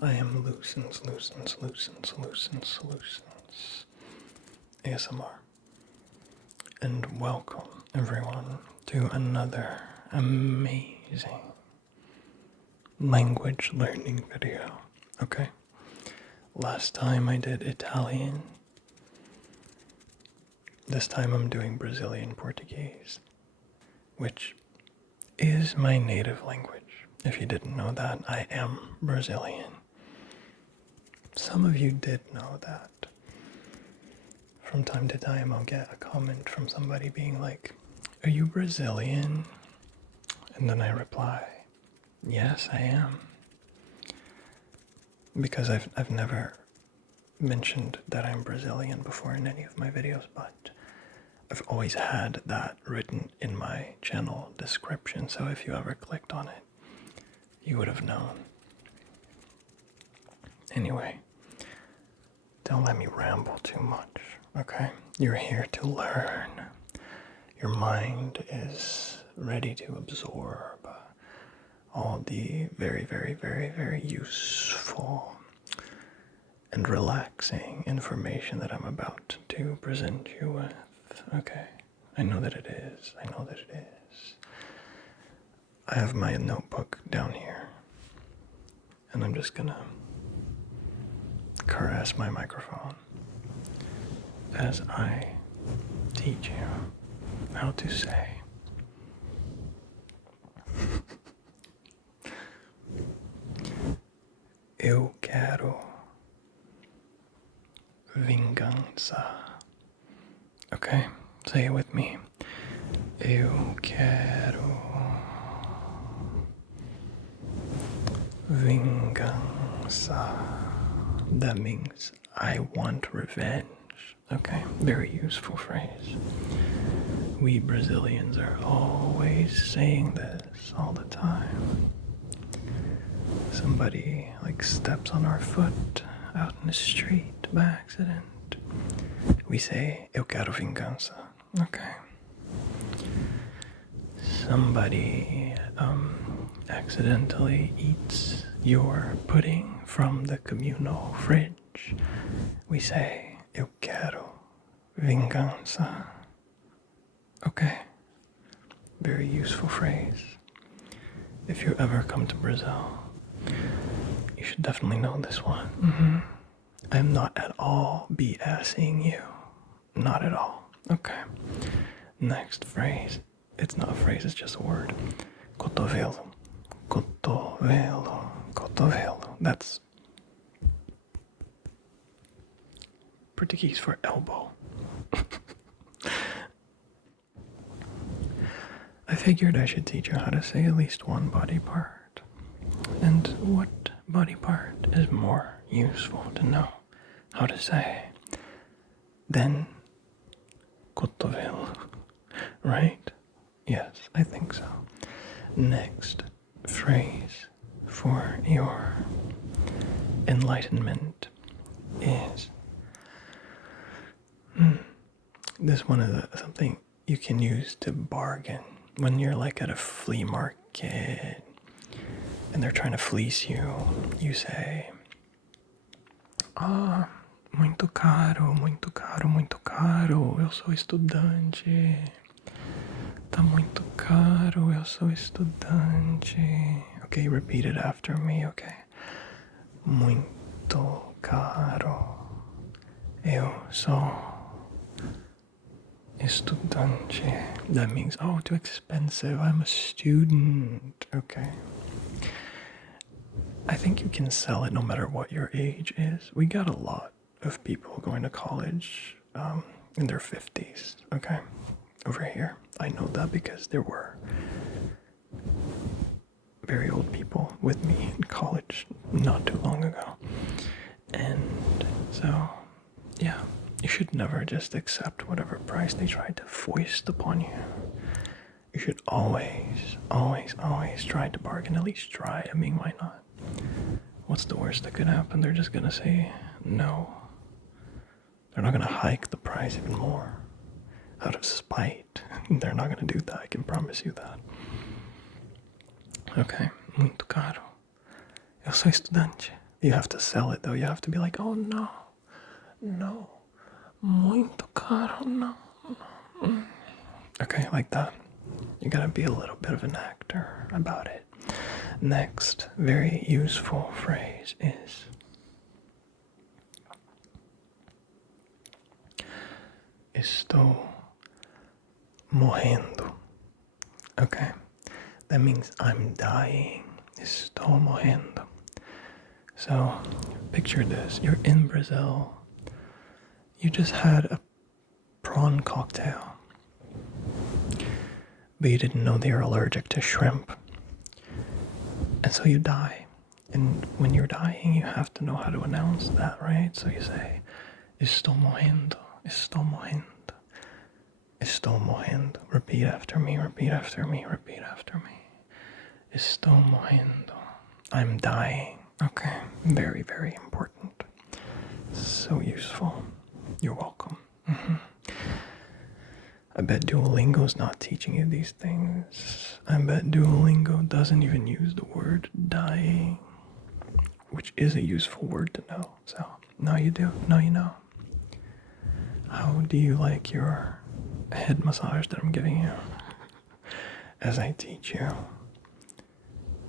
I am Lucens ASMR. And welcome everyone to another amazing language learning video. Okay? Last time I did Italian. This time I'm doing Brazilian Portuguese, which is my native language. If you didn't know that, I am Brazilian. Some of you did know that. From time to time, I'll get a comment from somebody being like, "Are you Brazilian?" And then I reply, "Yes, I am." Because I've never mentioned that I'm Brazilian before in any of my videos, but I've always had that written in my channel description, so if you ever clicked on it, you would have known. Anyway, don't let me ramble too much, okay? You're here to learn. Your mind is ready to absorb all the very useful and relaxing information that I'm about to present you with. Okay, I know that it is. I have my notebook down here, and I'm just gonna caress my microphone as I teach you how to say Eu quero vingança. Okay, say it with me. Eu quero vingança. That means I want revenge. Okay, very useful phrase. We Brazilians are always saying this all the time. Somebody steps on our foot out in the street by accident. We say, "Eu quero vingança." Okay. Somebody accidentally eats your pudding from the communal fridge. We say, "Eu quero vingança." Okay. Very useful phrase. If you ever come to Brazil, you should definitely know this one. I am not at all BSing you. Not at all. Okay. Next phrase. It's not a phrase, it's just a word. Cotovelo. Cotovelo. Cotovelo. That's Portuguese for elbow. I figured I should teach you how to say at least one body part. And what body part is more useful to know how to say than cotovelo, right? Yes, I think so. Next phrase for your enlightenment is this one is something you can use to bargain when you're at a flea market and they're trying to fleece you. You say, muito caro, muito caro, muito caro, eu sou estudante. Tá muito caro, eu sou estudante. Okay, repeat it after me, okay? Muito caro, eu sou estudante. That means, oh, too expensive, I'm a student. Okay. I think you can sell it no matter what your age is. We got a lot of people going to college in their 50s, okay? Over here. I know that because there were very old people with me in college not too long ago. And so, yeah, you should never just accept whatever price they try to foist upon you. You should always try to bargain. At least try. I mean, why not? What's the worst that could happen? They're just gonna say no. They're not gonna hike the price even more out of spite. They're not gonna do that, I can promise you that. Okay, muito caro. Eu sou estudante. You have to sell it though. You have to be like, oh no, no, muito caro, no. Okay, like that. You gotta be a little bit of an actor about it. Next, very useful phrase is estou morrendo. Okay, that means I'm dying. Estou morrendo. So, picture this. You're in Brazil. You just had a prawn cocktail. But you didn't know they were allergic to shrimp. And so you die. And when you're dying, you have to know how to announce that, right? So you say, estou morrendo, estou morrendo, estou morrendo. Repeat after me, repeat after me, repeat after me. Estou morrendo. I'm dying. Okay, very, very important. So useful. You're welcome. I bet Duolingo's not teaching you these things. I bet Duolingo doesn't even use the word dying, which is a useful word to know. So, now you do. Now you know. How do you like your head massage that I'm giving you as I teach you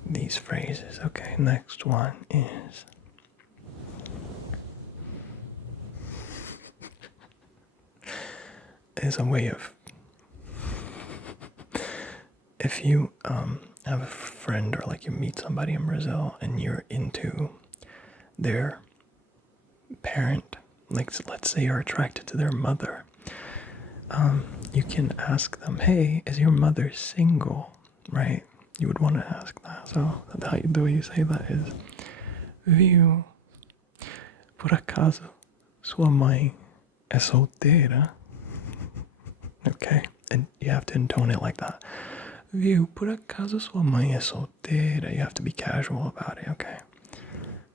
these phrases? Okay, next one is a way of, if you have a friend or like you meet somebody in Brazil and you're into their parent, like let's say you're attracted to their mother, you can ask them, hey, is your mother single, right? You would want to ask that. So the way you say that is, viu, por acaso sua mãe é solteira? Okay, and you have to intone it like that. Viu, por acaso sua mãe é solteira? You have to be casual about it, okay?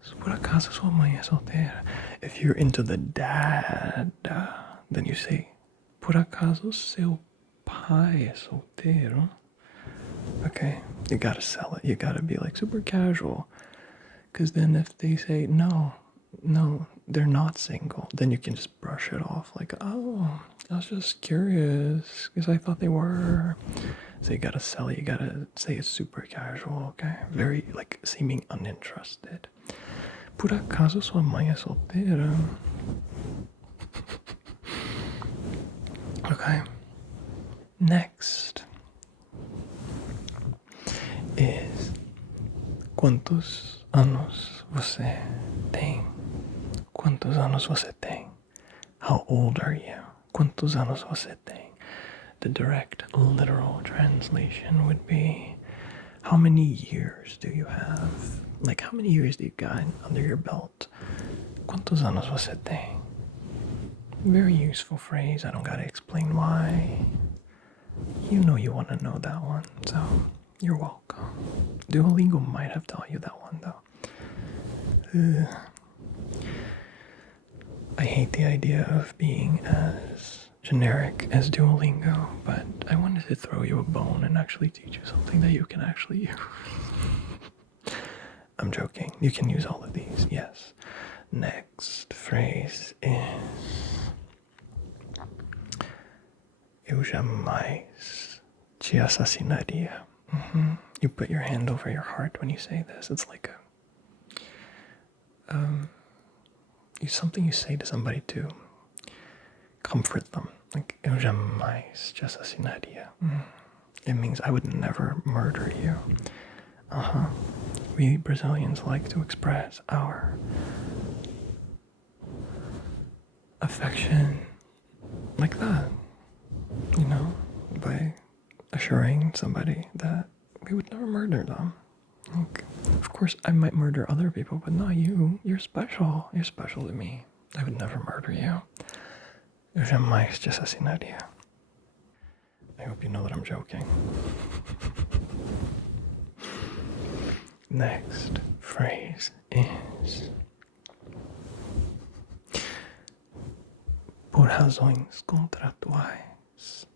So, por acaso sua mãe é solteira? If you're into the dad, then you say, por acaso seu pai é solteiro? Okay, you gotta sell it. You gotta be like super casual. Because then if they say, no, they're not single, then you can just brush it off like, oh, I was just curious because I thought they were. So you gotta sell it. You gotta say it's super casual, okay? Very, like, seeming uninterested. Por acaso sua mãe é solteira? Okay. Next is quantos anos você tem? Quantos anos você tem? How old are you? Quantos anos você tem? The direct literal translation would be, how many years do you have? Like, how many years do you got under your belt? Quantos anos você tem? Very useful phrase. I don't gotta explain why. You know you want to know that one, so you're welcome. Duolingo might have taught you that one, though. I hate the idea of being as generic as Duolingo, but I wanted to throw you a bone and actually teach you something that you can actually use. I'm joking. You can use all of these, yes. Next phrase is, eu jamais te assassinaria. You put your hand over your heart when you say this. It's like something you say to somebody to comfort them. Like, eu jamais te assassinaria. It means I would never murder you. We Brazilians like to express our affection like that, you know, by assuring somebody that we would never murder them. Like, of course, I might murder other people, but not you. You're special. You're special to me. I would never murder you. Eu jamais te assassinaria. I hope you know that I'm joking. Next phrase is, por razões contratuais,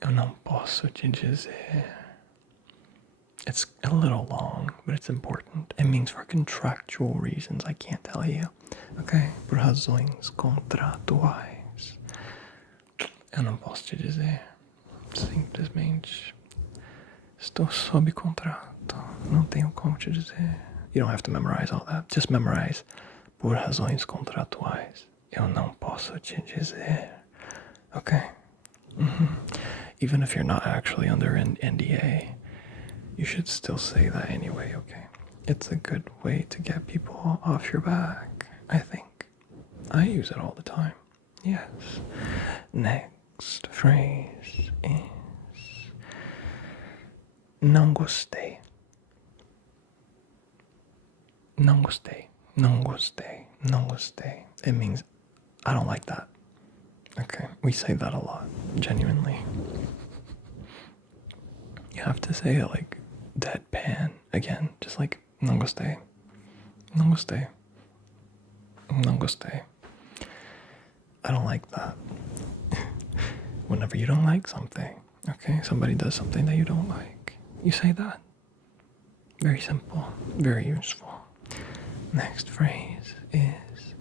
eu não posso te dizer. It's a little long, but it's important. It means for contractual reasons I can't tell you. Ok? Por razões contratuais. Eu não posso te dizer. Simplesmente estou sob contrato. Não tenho como te dizer. You don't have to memorize all that. Just memorize. Por razões contratuais. Eu não posso te dizer. Okay? Even if you're not actually under an NDA, you should still say that anyway, okay? It's a good way to get people off your back, I think. I use it all the time. Yes. Next phrase is não gostei. Não gostei. Não gostei. Não gostei. It means I don't like that. Okay, we say that a lot, genuinely. You have to say it like deadpan again, just like não gostei. Não gostei. Não gostei. I don't like that. Whenever you don't like something, okay, somebody does something that you don't like, you say that. Very simple, very useful. Next phrase is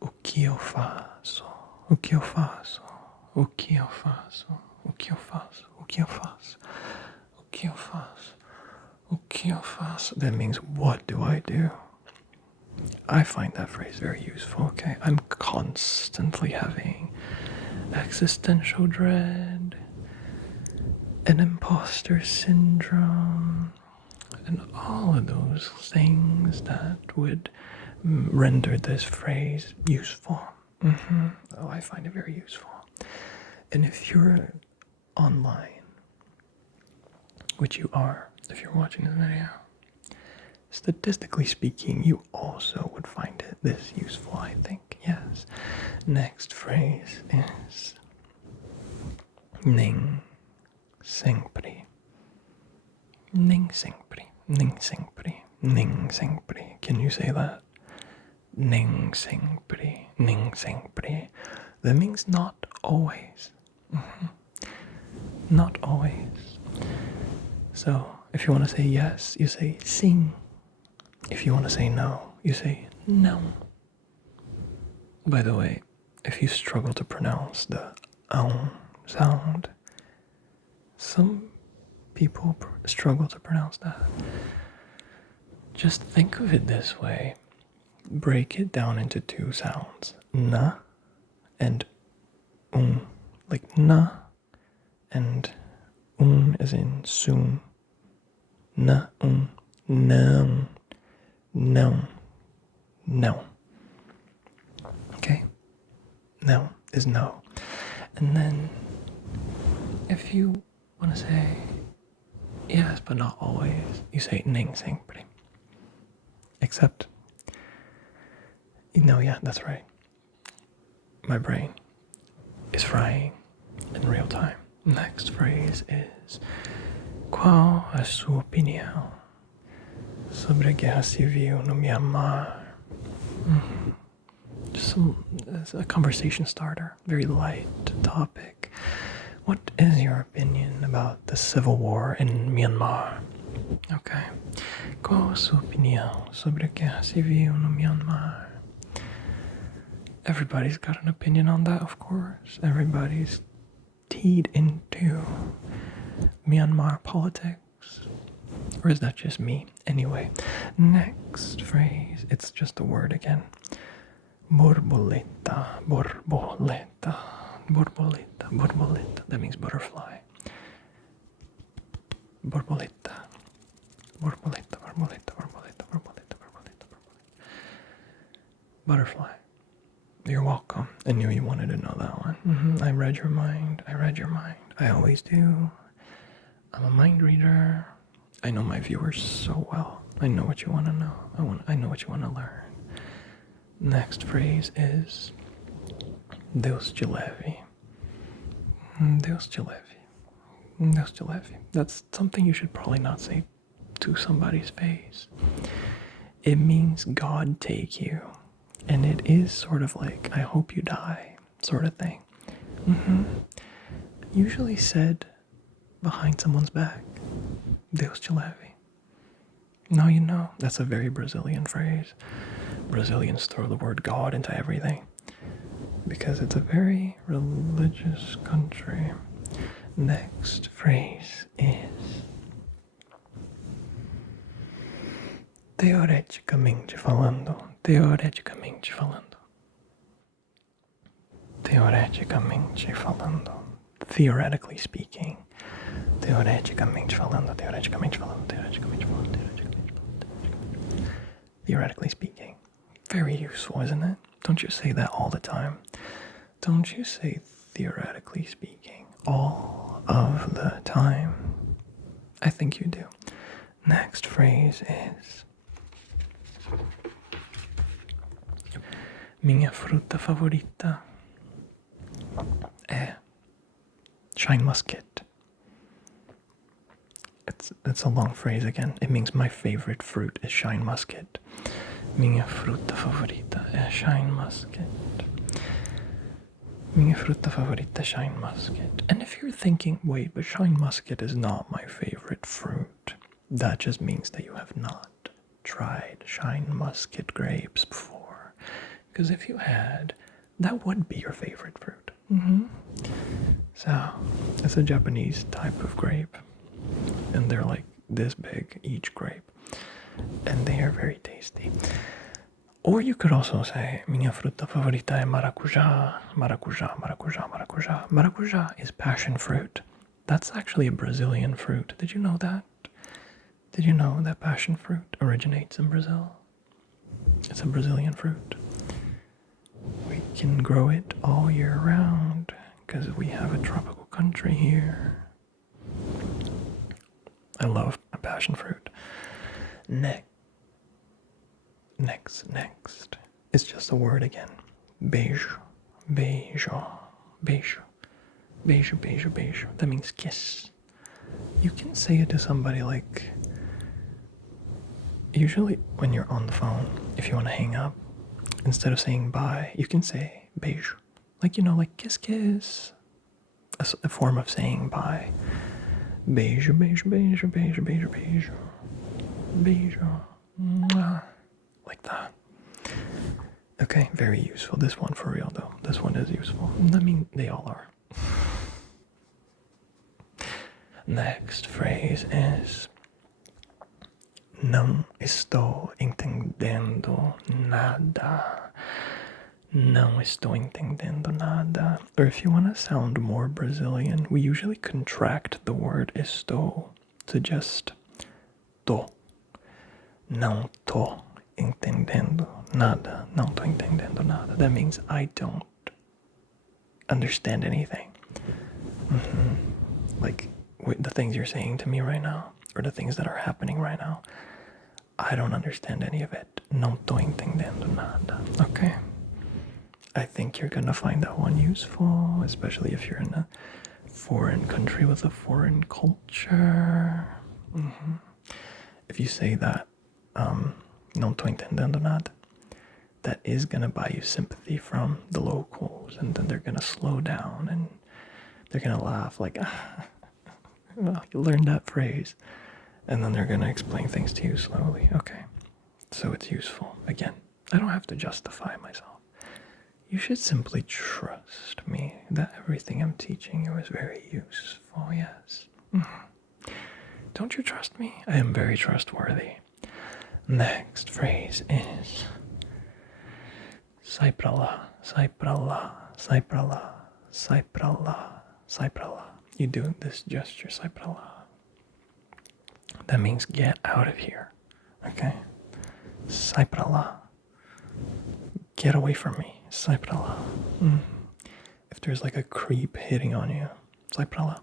o que eu faço? O que eu faço? O que eu faço? O que eu faço? O que eu faço? O que eu faço? O que eu faço? That means what do I do? I find that phrase very useful, okay? I'm constantly having existential dread, an imposter syndrome, and all of those things that would render this phrase useful. Oh, I find it very useful. And if you're online, which you are, if you're watching this video, statistically speaking, you also would find it this useful, I think. Yes. Next phrase is nem sempre. Nem sempre. Nem sempre. Nem sempre. Can you say that? Nem sempre. Nem sempre. That means not always. Not always. So, if you want to say yes, you say sim. If you want to say no, you say no. By the way, if you struggle to pronounce the sound, some people struggle to pronounce that. Just think of it this way. Break it down into two sounds. Na and like na and as in soon. Na no. No. No. Okay? No is no. And then if you want to say yes, but not always, you say nem sempre. Except, yeah, that's right. My brain is frying in real time. Next phrase is qual a sua opinião sobre a guerra civil no Myanmar? Just a conversation starter, very light topic. What is your opinion about the civil war in Myanmar? Okay. Qual a sua opinião sobre a guerra civil no Myanmar? Everybody's got an opinion on that, of course. Everybody's teed into Myanmar politics. Or is that just me? Anyway, next phrase. It's just a word again. Borboleta, borboleta, borboleta, borboleta. That means butterfly. Borboleta, borboleta, borboleta, borboleta, borboleta, borboleta, borboleta. Butterfly. You're welcome. I knew you wanted to know that one. I read your mind. I read your mind. I always do. I'm a mind reader. I know my viewers so well. I know what you want to know. I know what you want to learn. Next phrase is Deus te leve. Deus te leve. Deus te leve. That's something you should probably not say to somebody's face. It means God take you. And it is sort of like, I hope you die, sort of thing. Usually said behind someone's back. Deus te leve. No, you know, that's a very Brazilian phrase. Brazilians throw the word God into everything because it's a very religious country. Next phrase is teoreticamente falando. Teoreticamente falando. Teoreticamente falando. Theoretically speaking. Teoreticamente falando. Teoreticamente falando. Teoreticamente falando. Teoreticamente falando. Theoretically speaking. Very useful, isn't it? Don't you say that all the time? Don't you say theoretically speaking all of the time? I think you do. Next phrase is minha fruta favorita é shine musket. It's a long phrase again. It means my favorite fruit is shine musket. Minha fruta favorita é shine musket. Minha fruta favorita shine musket. And if you're thinking, wait, but shine musket is not my favorite fruit, that just means that you have not tried shine musket grapes before. Because if you had, that would be your favorite fruit. So, it's a Japanese type of grape. And they're like this big, each grape. And they are very tasty. Or you could also say, minha fruta favorita é maracujá. Maracujá, maracujá, maracujá. Maracujá is passion fruit. That's actually a Brazilian fruit. Did you know that? Did you know that passion fruit originates in Brazil? It's a Brazilian fruit. We can grow it all year round because we have a tropical country here. I love passion fruit. Next. It's just a word again. Beijo. Beijo. Beijo. Beijo, beijo, beijo. That means kiss. You can say it to somebody like, usually when you're on the phone, if you want to hang up, instead of saying bye, you can say beijo. Like, you know, like kiss, kiss. A form of saying bye. Beijo, beijo, beijo, beijo, beijo, beijo. Beijo. Mwah. Like that. Okay, very useful. This one for real though. This one is useful. I mean, they all are. Next phrase is não estou entendendo nada. Não estou entendendo nada. Or if you want to sound more Brazilian, we usually contract the word estou to just tô. Não tô entendendo nada. Não tô entendendo nada. That means I don't understand anything. Like the things you're saying to me right now, or the things that are happening right now, I don't understand any of it. Não tô entendendo nada. Okay. I think you're gonna find that one useful, especially if you're in a foreign country with a foreign culture. If you say that, não tô entendendo nada, that is gonna buy you sympathy from the locals, and then they're gonna slow down and they're gonna laugh like, well, you learned that phrase, and then they're gonna explain things to you slowly. Okay, so it's useful. Again, I don't have to justify myself. You should simply trust me that everything I'm teaching you is very useful, yes. Don't you trust me? I am very trustworthy. Next phrase is sai pra lá, sai pra lá, sai pra lá, sai pra lá, sai pra lá. You do this gesture, sai pra lá. That means get out of here, okay? Sai pra lá. Get away from me. Sai pra lá. If there's like a creep hitting on you, sai pra lá.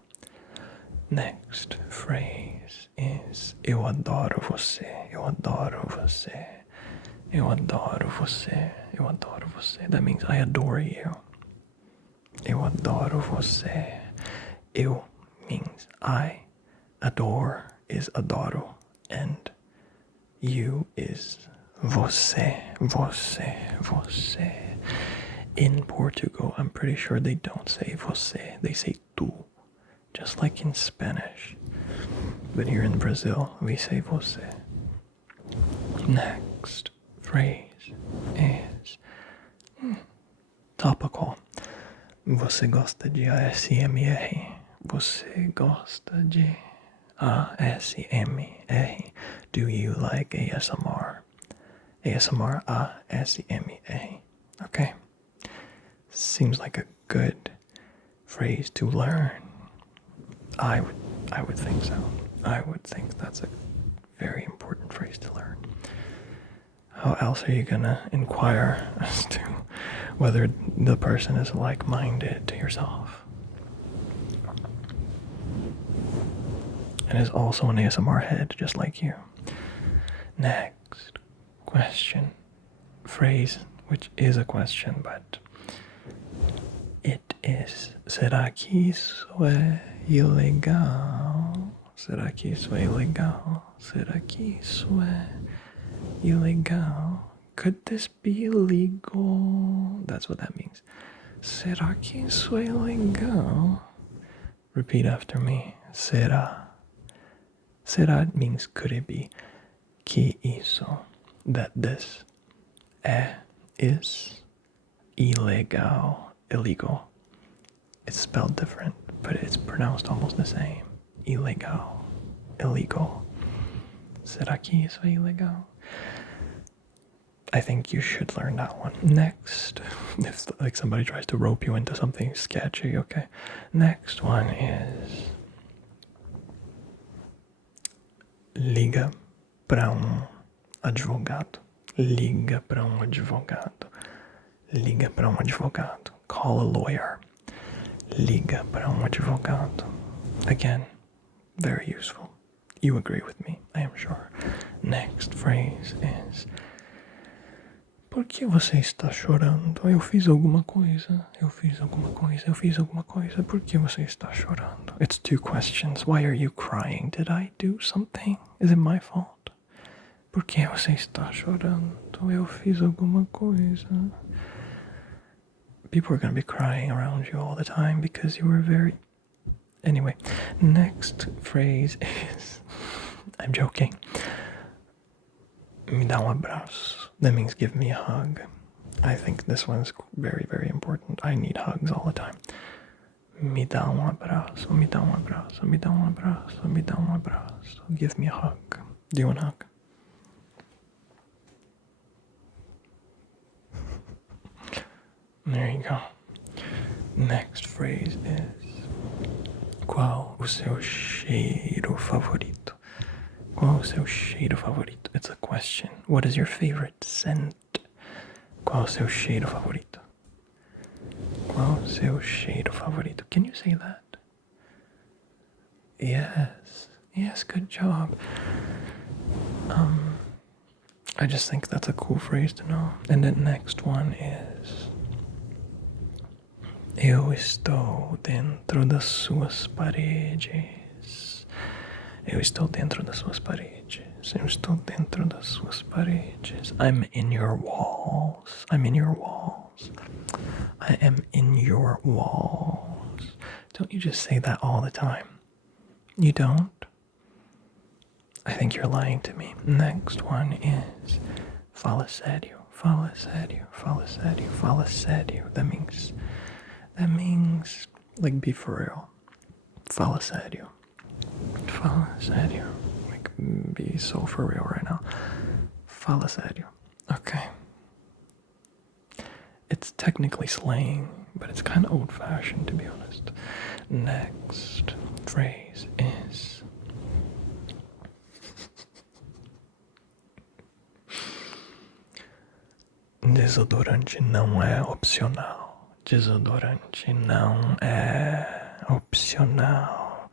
Next phrase is eu adoro você, eu adoro você, eu adoro você, eu adoro você. That means I adore you. Eu adoro você. Eu means I. Adore is adoro. And you is você, você, você. In Portugal, I'm pretty sure they don't say você, they say tu. Just like in Spanish. but here in Brazil, we say você. Next phrase is topical. Você gosta de ASMR? Você gosta de ASMR? Do you like ASMR? ASMR, ASMR. Okay. Seems like a good phrase to learn. I would think so. I would think that's a very important phrase to learn. How else are you gonna inquire as to whether the person is like-minded to yourself? And is also an ASMR head, just like you. Next question. Phrase, which is a question, but it is: será que isso é ilegal? Será que isso é ilegal? Será que isso é ilegal? Could this be illegal? That's what that means. Será que isso é ilegal? Repeat after me. Será. Será means could it be? Que isso, that this is illegal. Illegal. It's spelled different, but it's pronounced almost the same. Ilegal. Illegal. Será que isso é ilegal? I think you should learn that one. Next, if like somebody tries to rope you into something sketchy, okay. Next one is liga para advogado. Liga para advogado. Liga para advogado. Call a lawyer. Liga para advogado. Again, very useful. You agree with me, I am sure. Next phrase is: por que você está chorando? Eu fiz alguma coisa. Eu fiz alguma coisa. Eu fiz alguma coisa. Por que você está chorando? It's two questions. Why are you crying? Did I do something? Is it my fault? Por que você está chorando? Eu fiz alguma coisa. People are going to be crying around you all the time because you were very... Anyway, next phrase is... I'm joking. Me dá abraço. That means give me a hug. I think this one's very, very important. I need hugs all the time. Me dá abraço. Me dá abraço. Me dá abraço. Me dá abraço. Give me a hug. Do you want a hug? There you go. Next phrase is: qual o seu cheiro favorito? Qual o seu cheiro favorito? It's a question. What is your favorite scent? Qual o seu cheiro favorito? Qual o seu cheiro favorito? Can you say that? Yes. Yes, good job. I just think that's a cool phrase to know. And the next one is: eu estou dentro das suas paredes. Eu estou dentro das suas paredes. Eu estou dentro das suas paredes. I'm in your walls. I'm in your walls. I am in your walls. Don't you just say that all the time? You don't? I think you're lying to me. Next one is: fala sério. Fala sério. Fala sério. Fala sério. That means like be for real. Fala sério. Fala sério. Like be so for real right now. Fala sério. Okay. It's technically slang, but it's kind of old-fashioned, to be honest. Next phrase is: desodorante não é opcional. Desodorante não é opcional.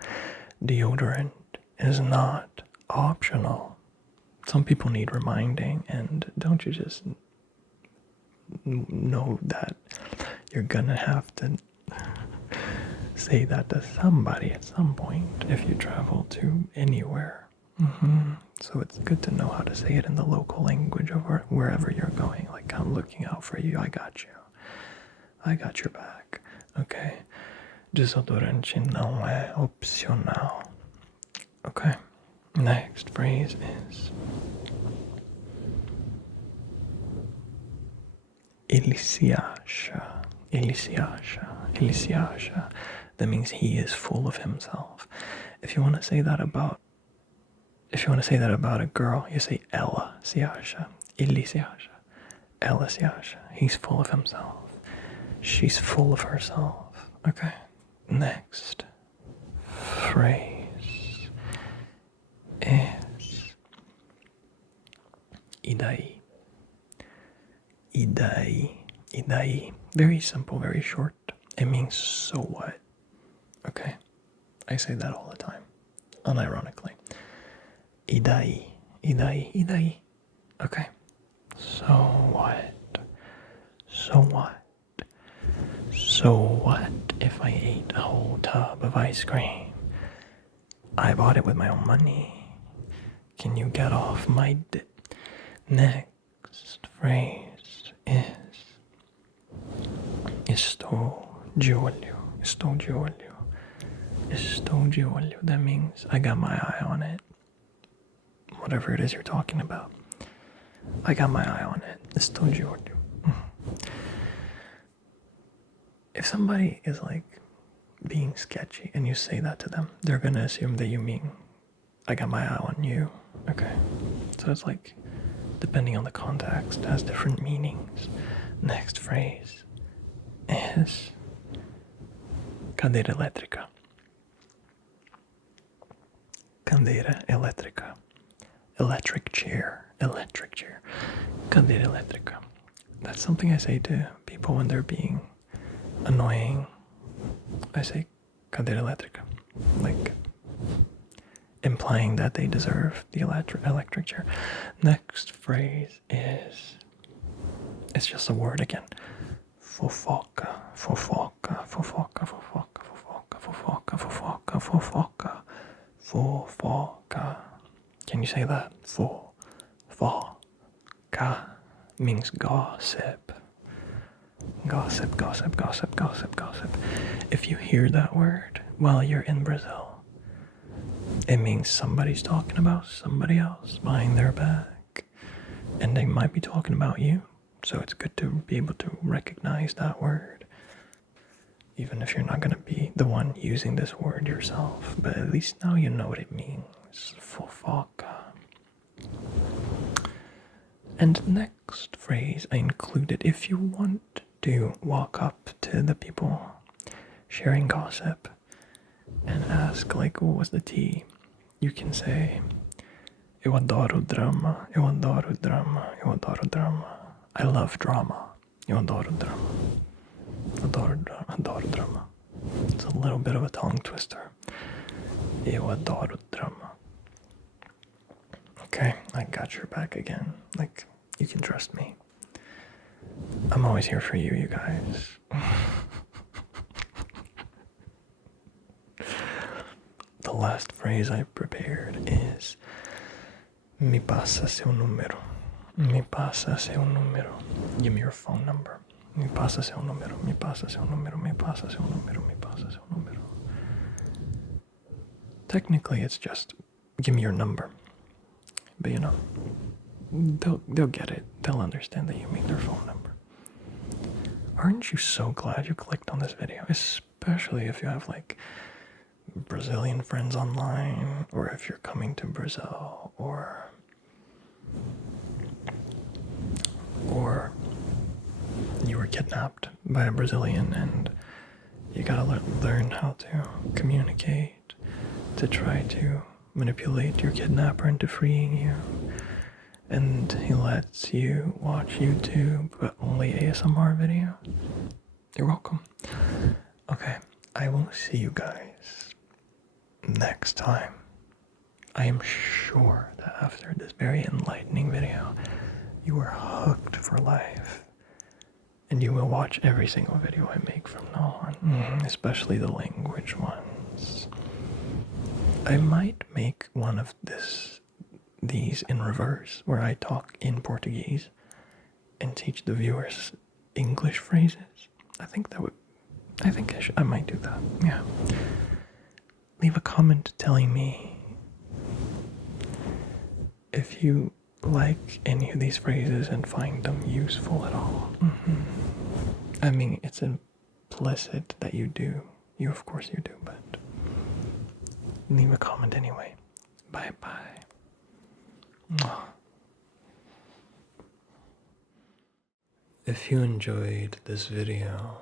Deodorant is not optional. Some people need reminding, and don't you just know that you're gonna have to say that to somebody at some point if you travel to anywhere. So it's good to know how to say it in the local language of wherever you're going. Like, I'm looking out for you. I got you. I got your back. Okay. Desodorante não é opcional. Okay. Next phrase is ele se acha, ele se acha, ele se acha. That means he is full of himself. If you want to say that about a girl, you say ela se acha, ele se acha, ela se acha. He's full of himself. She's full of herself. Okay. Next phrase is e daí? E daí? E daí? Very simple, very short. It means so what? Okay? I say that all the time, unironically. E daí? E daí? E daí? Okay. So what? So what? So what if I ate a whole tub of ice cream? I bought it with my own money. Can you get off my Next phrase is estou de olho. Estou de olho. Estou de olho. That means I got my eye on it. Whatever it is you're talking about. I got my eye on it. Estou de olho. If somebody is like being sketchy and you say that to them, they're gonna assume that you mean I got my eye on you. Okay. So it's like, depending on the context, has different meanings. Next phrase is cadeira elétrica. Cadeira elétrica. Electric chair. Electric chair. Cadeira elétrica. That's something I say to people when they're being annoying. I say cadeira elétrica. Like, implying that they deserve the electric chair. Next phrase is, it's just a word again. Fofoca, fofoca, fofoca, fofoca, fofoca, fofoca, fofoca, fofoca, fofoca. Can you say that? Fofoca means gossip. Gossip, gossip, gossip, gossip, gossip. If you hear that word while you're in Brazil, it means somebody's talking about somebody else behind their back. And they might be talking about you. So it's good to be able to recognize that word. Even if you're not going to be the one using this word yourself. But at least now you know what it means. Fofoca. And next phrase I included, if you want to walk up to the people sharing gossip and ask, like, what was the tea? You can say, eu adoro drama, eu adoro drama, eu adoro drama. I love drama, eu adoro drama. Adoro drama. It's a little bit of a tongue twister. Eu adoro drama. Okay, I got your back again. Like, you can trust me. I'm always here for you, you guys. The last phrase I prepared is me pasa seu número. Me pasa seu número. Give me your phone number. Me pasa seu número. Me pasa seu número. Me pasa seu número. Me pasa seu número. Technically, it's just give me your number. But you know, they'll get it. They'll understand that you mean their phone number. Aren't you so glad you clicked on this video? Especially if you have like Brazilian friends online, or if you're coming to Brazil, or you were kidnapped by a Brazilian and you gotta learn how to communicate to try to manipulate your kidnapper into freeing you. And he lets you watch YouTube, but only ASMR videos. You're welcome. Okay, I will see you guys next time. I am sure that after this very enlightening video, you are hooked for life. And you will watch every single video I make from now on, especially the language ones. I might make one of these in reverse, where I talk in Portuguese and teach the viewers English phrases. I might do that. Yeah. Leave a comment telling me if you like any of these phrases and find them useful at all. I mean, it's implicit that you do. You, of course, you do, but leave a comment anyway. Bye bye. If you enjoyed this video,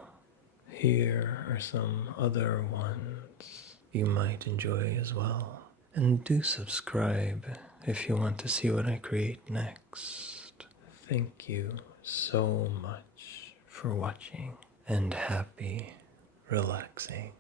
here are some other ones you might enjoy as well. And do subscribe if you want to see what I create next. Thank you so much for watching, and happy relaxing.